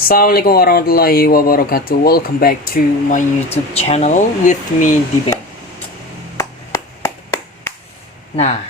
Assalamualaikum warahmatullahi wabarakatuh. Welcome back to my YouTube channel with me Dibek. Nah,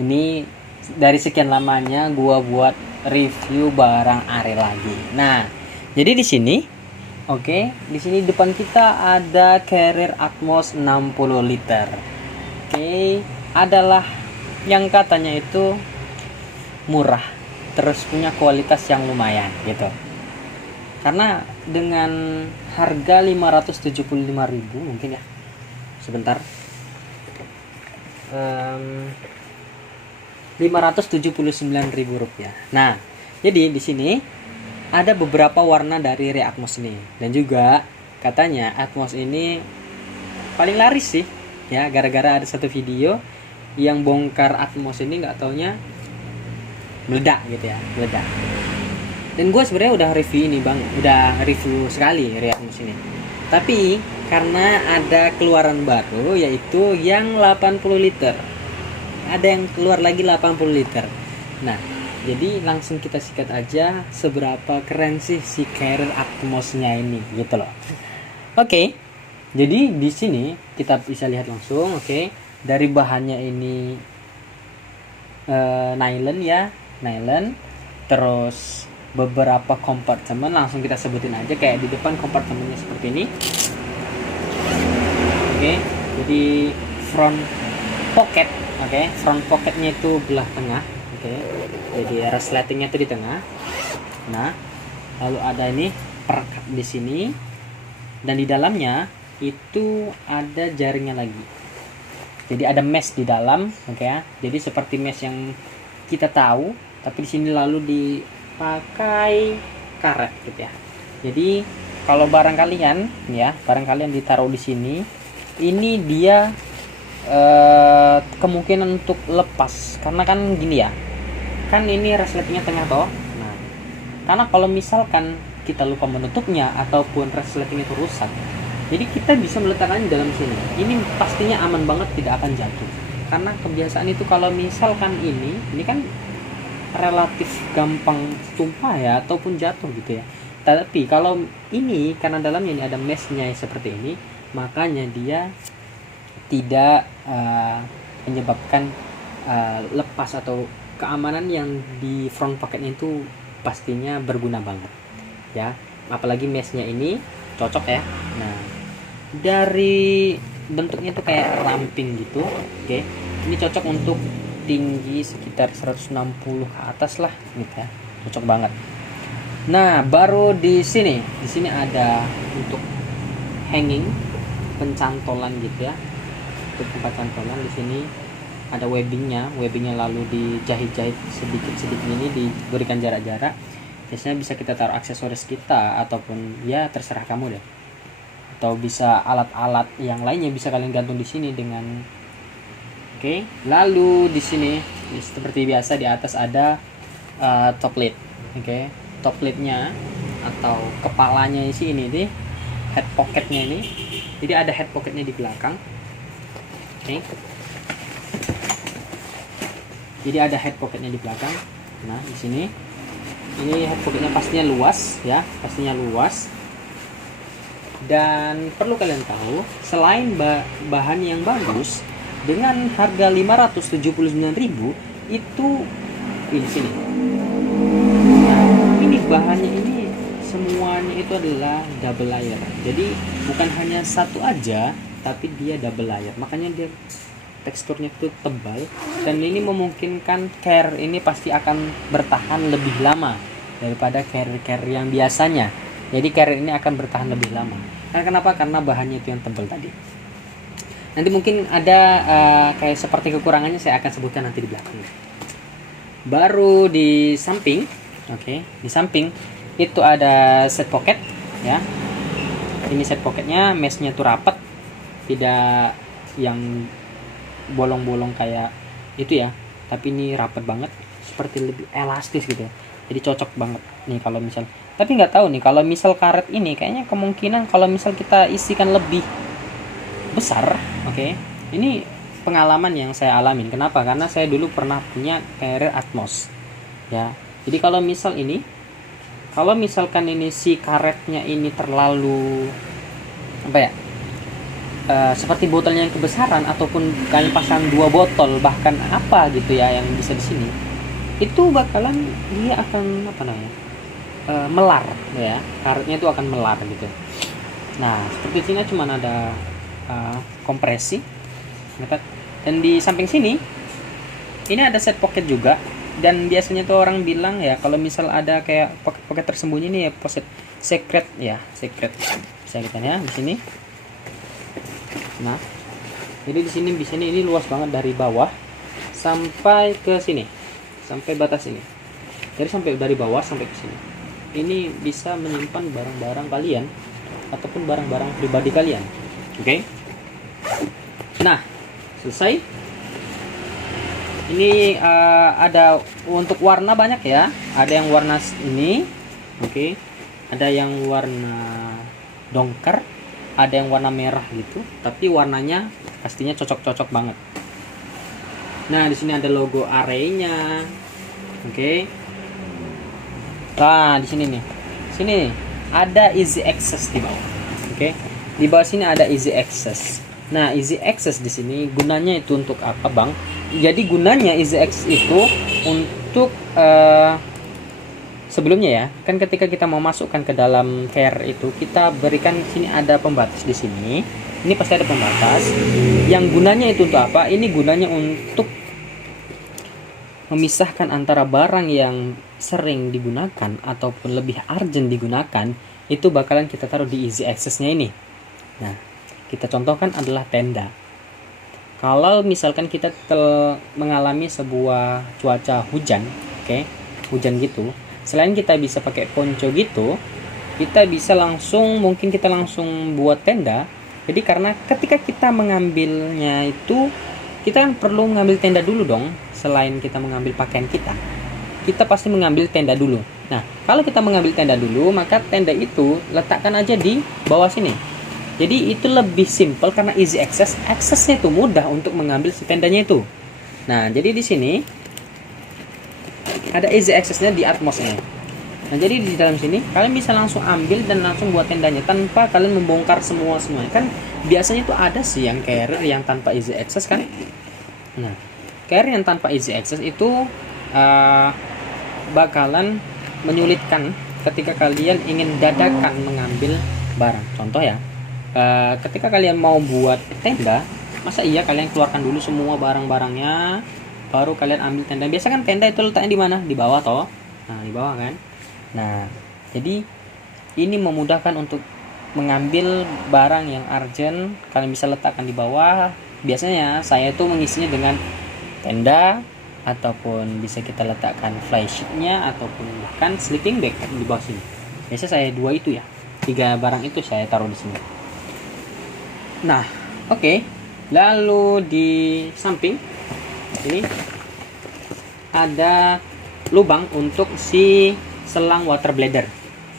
ini dari sekian lamanya gua buat review barang Are lagi. Nah, jadi di sini, di sini depan kita ada Carrier Atmos 60 liter. Adalah yang katanya itu murah, terus punya kualitas yang lumayan gitu. Karena dengan harga 575.000 mungkin ya. Sebentar. 579.000 rupiah. Nah, jadi di sini ada beberapa warna dari Atmos ini, dan juga katanya Atmos ini paling laris sih ya, gara-gara ada satu video yang bongkar Atmos ini, nggak taunya meledak gitu ya, meledak. Dan gue sebenarnya udah review ini bang, udah review sekali Atmos ini, tapi karena ada keluaran baru yaitu yang 80 liter, ada yang keluar lagi 80 liter. Nah, jadi langsung kita sikat aja seberapa keren sih si Carrier Atmosnya ini gitu loh. Jadi di sini kita bisa lihat langsung. Dari bahannya ini nylon ya, nylon. Terus beberapa kompartemen langsung kita sebutin aja, kayak di depan kompartemennya seperti ini. Jadi front pocket, front pocketnya itu belah tengah. Jadi resletingnya itu di tengah. Nah, lalu ada ini perekat di sini, dan di dalamnya itu ada jaringnya lagi. Jadi ada mesh di dalam, Jadi seperti mesh yang kita tahu, tapi di sini lalu dipakai karet gitu ya. Jadi kalau barang kalian ditaruh di sini, ini dia kemungkinan untuk lepas, karena kan gini ya, kan ini resletingnya tengah toh. Nah, karena kalau misalkan kita lupa menutupnya ataupun resleting itu rusak, jadi kita bisa meletakkannya dalam sini. Ini pastinya aman banget, tidak akan jatuh. Karena kebiasaan itu kalau misalkan ini kan relatif gampang tumpah ya, ataupun jatuh gitu ya. Tapi kalau ini karena dalamnya ini ada meshnya seperti ini, makanya dia tidak menyebabkan lepas, atau keamanan yang di front pocketnya itu pastinya berguna banget ya. Apalagi meshnya ini cocok ya. Nah, dari bentuknya itu kayak ramping gitu. Ini cocok untuk tinggi sekitar 160 ke atas lah gitu ya, cocok banget. Nah, baru di sini ada untuk hanging, pencantolan gitu ya. Untuk tempat cantolan di sini ada webbingnya lalu dijahit-jahit sedikit ini, diberikan jarak-jarak. Biasanya bisa kita taruh aksesoris kita, ataupun ya terserah kamu deh. Atau bisa alat-alat yang lainnya bisa kalian gantung di sini dengan Lalu di sini seperti biasa di atas ada top lid. Top lidnya atau kepalanya isi ini nih, head pocketnya ini. Jadi ada head pocketnya di belakang. Jadi ada head pocketnya di belakang. Nah, di sini ini head pocketnya pastinya luas ya, Dan perlu kalian tahu, selain bahan yang bagus, dengan harga 579.000 itu ini sini. Nah, ini bahannya ini semuanya itu adalah double layer. Jadi bukan hanya satu aja, tapi dia double layer. Makanya dia teksturnya itu tebal, dan ini memungkinkan Carrier ini pasti akan bertahan lebih lama daripada Carrier yang biasanya. Jadi Carrier ini akan bertahan lebih lama. Kenapa? Karena bahannya itu yang tebal tadi. Nanti mungkin ada kayak seperti kekurangannya, saya akan sebutkan nanti di belakang. Baru di samping, di samping itu ada set pocket ya. Ini set pocketnya, meshnya tuh rapat, tidak yang bolong-bolong kayak itu ya, tapi ini rapat banget, seperti lebih elastis gitu ya. Jadi cocok banget nih kalau misal. Tapi nggak tahu nih kalau misal karet ini, kayaknya kemungkinan kalau misal kita isikan lebih besar. Ini pengalaman yang saya alamin. Kenapa? Karena saya dulu pernah punya Carrier Atmos ya. Jadi kalau misal ini Kalau misalkan ini si karetnya ini terlalu apa ya, seperti botolnya yang kebesaran, ataupun kalian pasang 2 botol bahkan apa gitu ya yang bisa di sini, itu bakalan dia akan apa namanya, melar ya, karetnya itu akan melar gitu. Nah seperti sini cuma ada kompresi, dan di samping sini ini ada set pocket juga. Dan biasanya tuh orang bilang ya, kalau misal ada kayak pocket tersembunyi nih ya, pocket secret ya, secret bisa kita ya di sini. Nah jadi di sini bisa ini luas banget dari bawah sampai ke sini, sampai batas ini. Jadi sampai dari bawah sampai ke sini, ini bisa menyimpan barang-barang kalian ataupun barang-barang pribadi kalian. Oke. Nah selesai. Ini ada untuk warna banyak ya, ada yang warna ini, oke, ada yang warna dongker, ada yang warna merah gitu, tapi warnanya pastinya cocok-cocok banget. Nah di sini ada logo Array-nya, oke. Nah di sini nih, sini ada easy access di bawah, oke. Di bawah sini ada easy access. Nah easy access di sini gunanya itu untuk apa bang? Jadi gunanya easy access itu untuk sebelumnya ya, kan ketika kita mau masukkan ke dalam care itu, kita berikan sini ada pembatas di sini. Ini pasti ada pembatas. Yang gunanya itu untuk apa? Ini gunanya untuk memisahkan antara barang yang sering digunakan ataupun lebih urgent digunakan, itu bakalan kita taruh di easy access-nya ini. Nah, kita contohkan adalah tenda. Kalau misalkan kita mengalami sebuah cuaca hujan, oke, hujan gitu, selain kita bisa pakai ponco gitu, kita bisa langsung, mungkin kita langsung buat tenda. Jadi karena ketika kita mengambilnya itu, kita kan perlu mengambil tenda dulu dong. Selain kita mengambil pakaian kita pasti mengambil tenda dulu. Nah, kalau kita mengambil tenda dulu, maka tenda itu letakkan aja di bawah sini. Jadi itu lebih simple karena easy access, aksesnya itu mudah untuk mengambil si tendanya itu. Nah, jadi di sini ada easy accessnya di Atmos ini. Nah, jadi di dalam sini kalian bisa langsung ambil dan langsung buat tendanya tanpa kalian membongkar semuanya. Kan biasanya itu ada sih yang carrier yang tanpa easy access kan. Nah, carrier yang tanpa easy access itu bakalan menyulitkan ketika kalian ingin dadakan mengambil barang. Contoh ya, ketika kalian mau buat tenda, masa iya kalian keluarkan dulu semua barang-barangnya baru kalian ambil tenda? Biasa kan tenda itu letaknya di mana? Di bawah toh. Nah, di bawah kan. Nah, jadi ini memudahkan untuk mengambil barang yang urgent, kalian bisa letakkan di bawah. Biasanya saya tuh mengisinya dengan tenda, ataupun bisa kita letakkan flysheet-nya, ataupun bahkan sleeping bag di bawah sini. Biasanya saya 2 itu ya, 3 barang itu saya taruh di sini. Nah, oke. Lalu di samping ini ada lubang untuk si selang water bladder.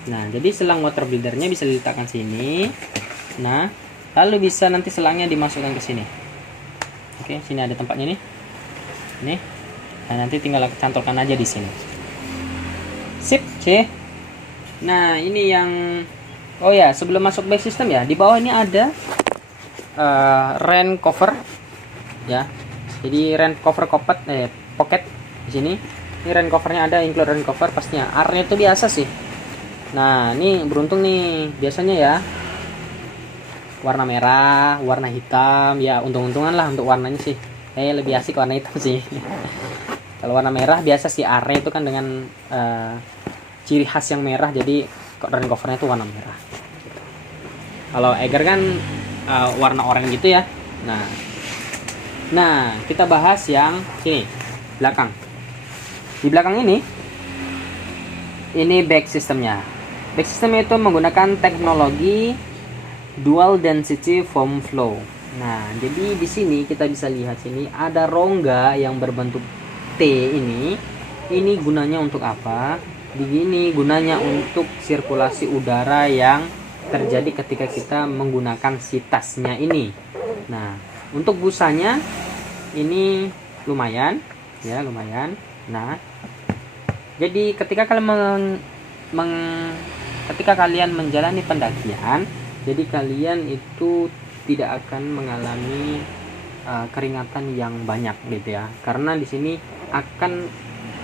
Nah, jadi selang water bladdernya bisa diletakkan sini. Nah, lalu bisa nanti selangnya dimasukkan ke sini. Oke, sini ada tempatnya nih. Nih. Nah, nanti tinggal cantolkan aja di sini. Sip, C. Nah, ini yang sebelum masuk base system ya, di bawah ini ada rain cover ya. Jadi rain cover pocket di sini. Ini rain covernya ada, include rain cover pastinya. R-nya itu biasa sih. Nah, ini beruntung nih, biasanya ya warna merah, warna hitam ya, untung-untungan lah untuk warnanya sih. Lebih asik warna hitam sih. Kalau warna merah biasa sih, R-nya itu kan dengan ciri khas yang merah, jadi rain covernya itu warna merah. Kalau Eiger kan warna oranye gitu ya. Nah, kita bahas yang sini, belakang. Di belakang ini back systemnya. Back systemnya itu menggunakan teknologi dual density foam flow. Nah, jadi di sini kita bisa lihat sini ada rongga yang berbentuk T ini. Ini gunanya untuk apa? Begini gunanya untuk sirkulasi udara yang terjadi ketika kita menggunakan si tasnya ini. Nah, untuk busanya ini lumayan ya, lumayan. Nah, jadi ketika kalian ketika kalian menjalani pendakian, jadi kalian itu tidak akan mengalami keringatan yang banyak gitu ya, karena di sini akan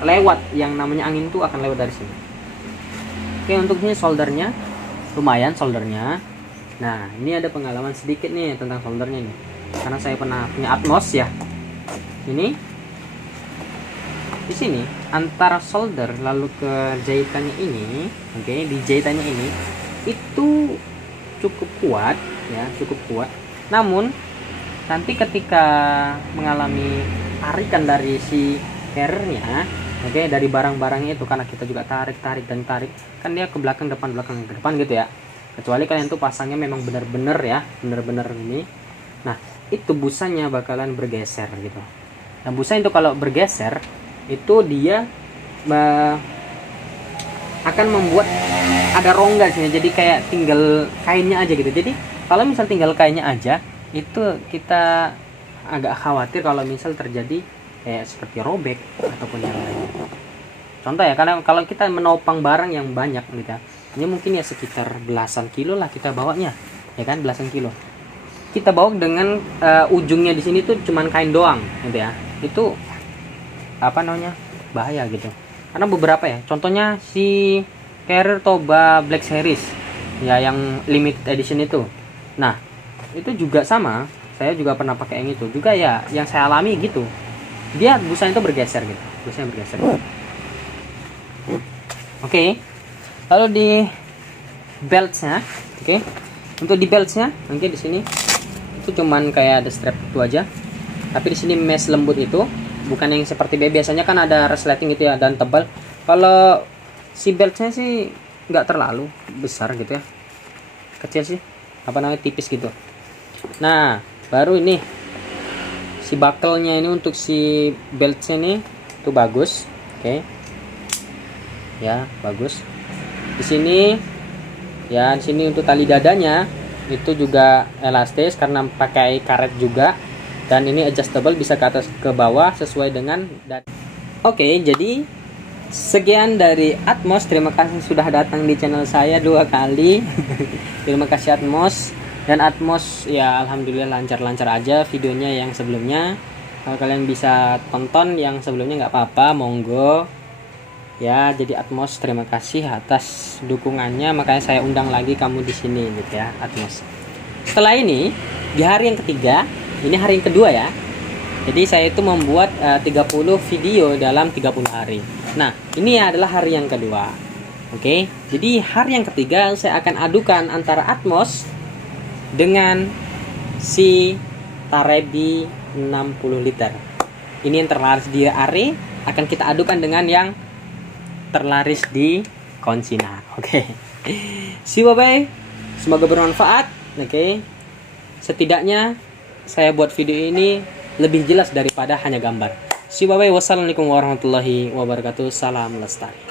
lewat yang namanya angin tuh akan lewat dari sini. Oke, untuk ini soldernya lumayan soldernya. Nah, ini ada pengalaman sedikit nih tentang soldernya nih, karena saya pernah punya Atmos ya. Ini di sini antara solder lalu ke jahitannya ini, oke, di jahitannya ini itu cukup kuat ya, cukup kuat. Namun nanti ketika mengalami tarikan dari si carriernya, oke, dari barang-barangnya itu, karena kita juga tarik kan dia ke belakang ke depan gitu ya. Kecuali kalian tuh pasangnya memang benar-benar ya, benar-benar ini. Nah, itu busanya bakalan bergeser gitu. Nah, busa itu kalau bergeser itu dia akan membuat ada rongga sini, jadi kayak tinggal kainnya aja gitu. Jadi kalau misal tinggal kainnya aja, itu kita agak khawatir kalau misal terjadi kayak seperti robek ataupun yang lain. Contoh ya, kalau kita menopang barang yang banyak gitu, ini mungkin ya sekitar belasan kilo lah kita bawanya, ya kan, belasan kilo. Kita bawa dengan ujungnya di sini tuh cuman kain doang gitu ya. Itu apa namanya, bahaya gitu. Karena beberapa ya, contohnya si Carrier Toba Black Series ya, yang limited edition itu. Nah, itu juga sama, saya juga pernah pakai yang itu juga ya, yang saya alami gitu. Dia busanya itu bergeser gitu, busanya bergeser. Oke. Lalu di beltnya, oke. Untuk di beltnya, oke, di sini itu cuman kayak ada strap itu aja. Tapi di sini mesh lembut itu, bukan yang seperti biasanya kan ada resleting gitu ya, dan tebal. Kalau si beltnya sih nggak terlalu besar gitu ya, kecil sih, apa namanya, tipis gitu. Nah, baru ini si buckle-nya ini untuk si beltnya ini itu bagus, oke. Ya, bagus. Di sini ya, di sini untuk tali dadanya itu juga elastis karena pakai karet juga, dan ini adjustable, bisa ke atas ke bawah sesuai dengan Oke, jadi sekian dari Atmos. Terima kasih sudah datang di channel saya 2 kali. Terima kasih Atmos. Dan Atmos ya alhamdulillah lancar-lancar aja videonya yang sebelumnya. Kalau kalian bisa tonton yang sebelumnya nggak apa-apa, monggo. Ya, jadi Atmos terima kasih atas dukungannya, makanya saya undang lagi kamu di sini gitu ya, Atmos. Setelah ini di hari yang ketiga, ini hari yang kedua ya. Jadi saya itu membuat 30 video dalam 30 hari. Nah, ini adalah hari yang kedua. Oke. Jadi hari yang ketiga saya akan adukan antara Atmos dengan si Tarebi 60 liter. Ini yang terlaris di Are akan kita adukan dengan yang terlaris di Konsina. Oke. See you, bye. Semoga bermanfaat. Oke. Setidaknya saya buat video ini lebih jelas daripada hanya gambar. See you, bye. Wassalamualaikum warahmatullahi wabarakatuh. Salam lestari.